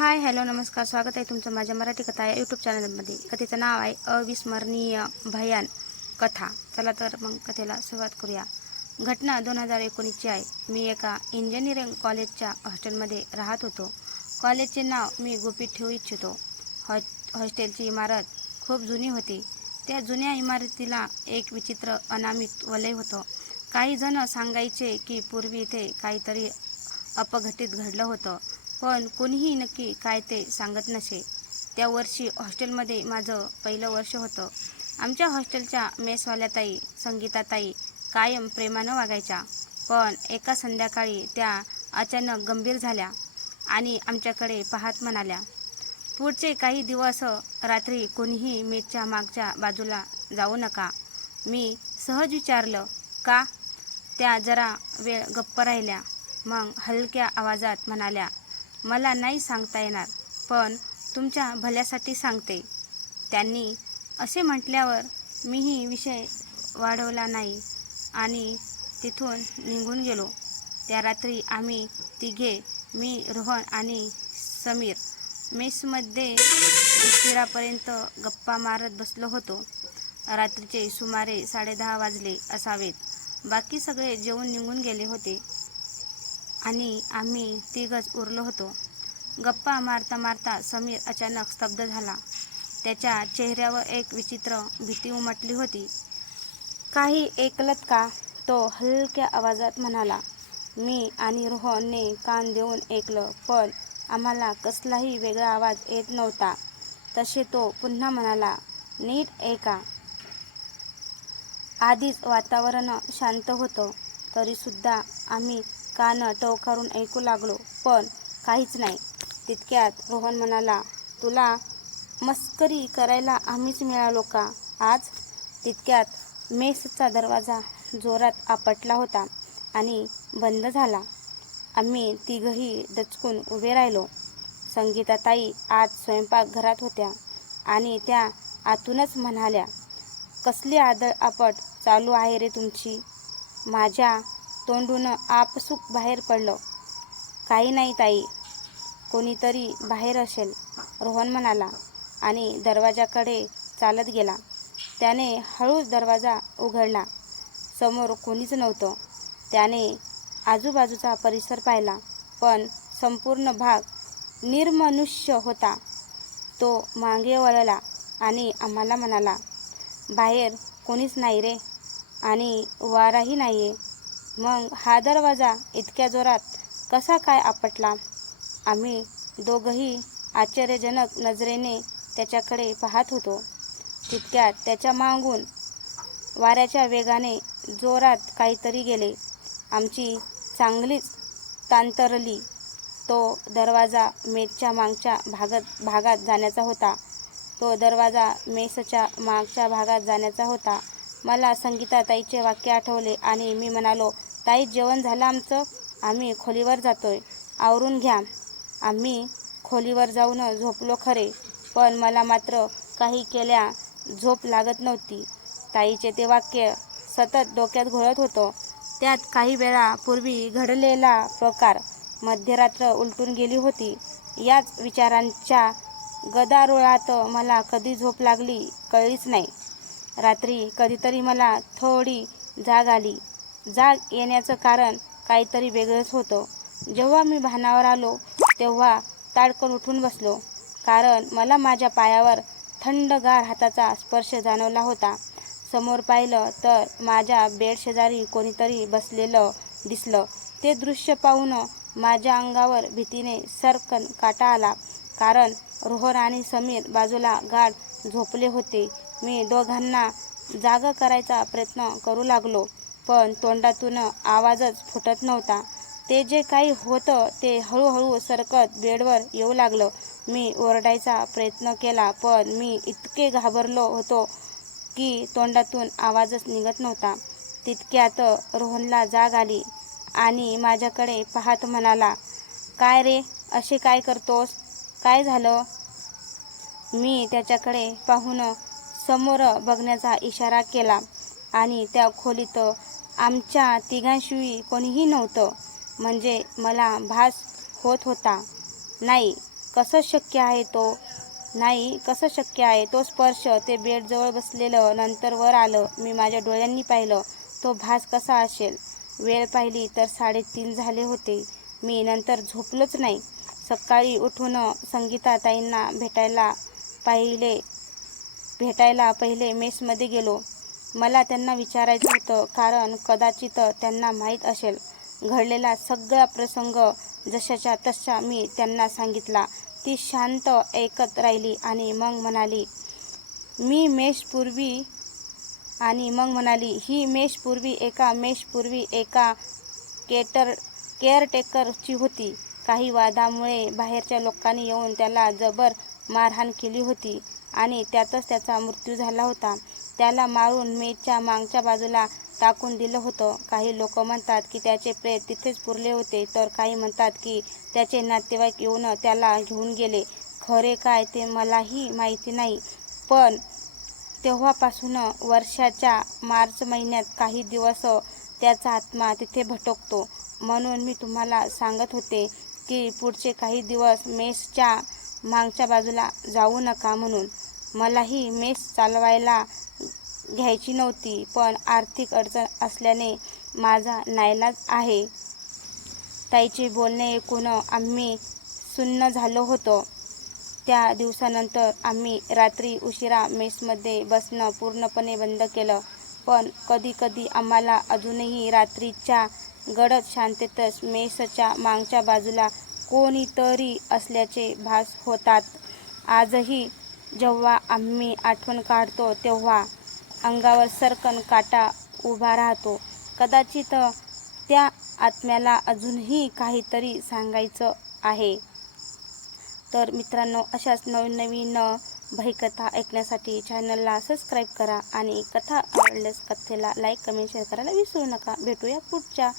Hi hello नमस्कार स्वागत आहे तुमचं माझ्या मराठी कथा या यूट्यूब चॅनलमध्ये कथेचं नाव आहे अविस्मरणीय भयान कथा. चला तर मग कथेला सुरुवात करूया. घटना दोन हजार एकोणीसची आहे. मी एका इंजिनिअरिंग कॉलेजच्या हॉस्टेलमध्ये राहत होतो. कॉलेजचे नाव मी गुपित ठेवू इच्छितो. हॉ हॉस्टेलची इमारत खूप जुनी होती. त्या जुन्या इमारतीला एक विचित्र अनामित वलय होतं. काही जण सांगायचे की पूर्वी इथे काहीतरी अपघटित घडलं होतं. पण कोणीही नक्की काय ते सांगत नसे. त्या वर्षी हॉस्टेलमध्ये माझं पहिलं वर्ष होतं. आमच्या हॉस्टेलच्या मेसवाल्याताई संगीताताई कायम प्रेमानं वागायच्या. पण एका संध्याकाळी त्या अचानक गंभीर झाल्या आणि आमच्याकडे पाहत म्हणाल्या पुढचे काही दिवस रात्री कोणीही मेजच्या मागच्या बाजूला जाऊ नका. मी सहज विचारलं का? त्या जरा वेळ गप्प राहिल्या. मग हलक्या आवाजात म्हणाल्या मला नाही सांगता येणार पण तुमच्या भल्यासाठी सांगते. त्यांनी असे म्हटल्यावर मीही विषय वाढवला नाही आणि तिथून निघून गेलो. त्या रात्री आम्ही तिघे मी रोहन आणि समीर मेसमध्ये उशिरापर्यंत गप्पा मारत बसलो होतो. रात्रीचे सुमारे साडेदहा वाजले असावेत. बाकी सगळे जेवून निघून गेले होते. आणि आम्ही तिघच उरलो होतो. गप्पा मारता मारता समीर अचानक स्तब्ध झाला. त्याच्या चेहऱ्यावर एक विचित्र भीती उमटली होती. काही ऐकलत का? तो हलक्या आवाजात म्हणाला. मी आणि रोहनने कान देऊन ऐकलं पण आम्हाला कसलाही वेगळा आवाज येत नव्हता. तसे तो पुन्हा म्हणाला नीट ऐका. आधीच वातावरण शांत होतं तरीसुद्धा आम्ही कानं टवकारून ऐकू लागलो पण काहीच नाही. तितक्यात रोहन म्हणाला तुला मस्करी करायला आम्हीच मिळालो का? आज? तितक्यात मेसचा दरवाजा जोरात आपटला होता आणि बंद झाला. आम्ही तिघही दचकून उभे राहिलो. संगीताताई आज स्वयंपाकघरात होत्या आणि त्या आतूनच म्हणाल्या कसली आदळ आपट चालू आहे रे तुमची? माझ्या तोंडून आपसूक बाहेर पडलं. काही नाही ताई. कोणीतरी बाहेर असेल रोहन म्हणाला आणि दरवाजाकडे चालत गेला. त्याने हळूच दरवाजा उघडला. समोर कोणीच नव्हतं. त्याने आजूबाजूचा परिसर पाहिला पण संपूर्ण भाग निर्मनुष्य होता. तो मागे वळला आणि आम्हाला म्हणाला बाहेर कोणीच नाही रे आणि वाराही नाही आहे मग हा दरवाजा इतक्या जोरात कसा काय आपटला? आम्ही दोघंही आश्चर्यजनक नजरेने त्याच्याकडे पाहत होतो. तितक्यात त्याच्या मागून वाऱ्याच्या वेगाने जोरात काहीतरी गेले. आमची चांगलीच तांतरली. तो दरवाजा मेसच्या मागच्या भागात भागात जाण्याचा होता. तो दरवाजा मेसच्या मागच्या भागात जाण्याचा होता. मला संगीताताईचे वाक्य आठवले आणि मी म्हणालो ताई जेवण झालं आमचं? आम्ही खोलीवर जातोय. आवरून घ्या. आम्ही खोलीवर जाऊन झोपलो खरे पण मला मात्र काही केल्या झोप लागत नव्हती. ताईचे ते वाक्य सतत डोक्यात घोळत होतं. त्यात काही वेळापूर्वी घडलेला प्रकार मध्यरात्र उलटून गेली होती. याच विचारांच्या गदारोळात मला कधी झोप लागली कळलीच नाही. रात्री कधीतरी मला थोडी जाग आली. जाग येण्याचं कारण काहीतरी वेगळंच होतं. जेव्हा मी भानावर आलो तेव्हा ताडकन उठून बसलो. कारण मला माझ्या पायावर थंडगार हाताचा स्पर्श जाणवला होता. समोर पाहिलं तर माझ्या बेडशेजारी कोणीतरी बसलेलं दिसलं. ते दृश्य पाहून माझ्या अंगावर भीतीने सरकन काटा आला. कारण रोहन आणि समीर बाजूला गाढ झोपले होते. मी दोघांना जाग करायचा प्रयत्न करू लागलो पण तोंडातून आवाजच फुटत नव्हता. ते जे काही होतं ते हळूहळू सरकत बेडवर येऊ लागलं. मी ओरडायचा प्रयत्न केला पण मी इतके घाबरलो होतो की तोंडातून आवाजच निघत नव्हता. तितक्यात रोहनला जाग आली आणि माझ्याकडे पाहत म्हणाला काय रे असे काय करतोस? काय झालं? मी त्याच्याकडे पाहून समोर बघण्याचा इशारा केला आणि त्या खोलीत आमच्या तिघांशिवाय कोणीही नव्हतं. म्हणजे मला भास होत होता. नाही कसं शक्य आहे तो? नाही कसं शक्य आहे? तो स्पर्श ते बेडजवळ बसलेलं नंतर वर आलं. मी माझ्या डोळ्यांनी पाहिलं तो भास कसा असेल? वेळ पाहिली तर साडेतीन झाले होते. मी नंतर झोपलोच नाही. सकाळी उठून संगीताताईंना भेटायला पाहिले. भेटायला पहिले मेसमध्ये गेलो. मला त्यांना विचारायचं होतं कारण कदाचित त्यांना माहीत असेल. घडलेला सगळा प्रसंग जशाच्या तशा मी त्यांना सांगितला. ती शांत ऐकत राहिली आणि मग म्हणाली मी मेषपूर्वी आणि मग म्हणाली ही मेषपूर्वी एका मेषपूर्वी एका केटर केअरटेकरची होती. काही वादामुळे बाहेरच्या लोकांनी येऊन त्याला जबर मारहाण केली होती. आणि त्यातच त्याचा मृत्यू झाला होता. त्याला मारून मेच्या मागच्या बाजूला टाकून दिलं होतं. काही लोक म्हणतात की त्याचे प्रेत तिथेच पुरले होते तर काही म्हणतात की त्याचे नातेवाईक येऊन त्याला घेऊन गेले. खरे काय ते मलाही माहिती नाही पण तेव्हापासून वर्षाच्या मार्च महिन्यात काही दिवस त्याचा आत्मा तिथे भटकतो. म्हणून मी तुम्हाला सांगत होते की पुढचे काही दिवस मेसच्या मागच्या बाजूला जाऊ नका म्हणून. मलाही मेस चालवायला घ्यायची नव्हती पण आर्थिक अडचण असल्याने माझा नाईलाज आहे. ताईचे बोलणे ऐकून आम्ही सुन्न झालो होतो. त्या दिवसानंतर आम्ही रात्री उशिरा मेसमध्ये बसणं पूर्णपणे बंद केलं पण कधी कधी आम्हाला अजूनही रात्रीच्या गडद शांततेत मेसच्या मागच्या बाजूला कोणीतरी असल्याचे भास होतात. आजही जेव्हा आम्ही आठवण काढतो तेव्हा अंगावर सरकन काटा उभा राहतो. कदाचित त्या आत्म्याला अजूनही काहीतरी सांगायचं आहे. तर मित्रांनो अशाच नवीन नवीन भयकथा ऐकण्यासाठी चॅनलला सबस्क्राईब करा आणि कथा आवडल्यास कथेला लाईक कमेंट शेअर करायला विसरू नका. भेटूया पुढच्या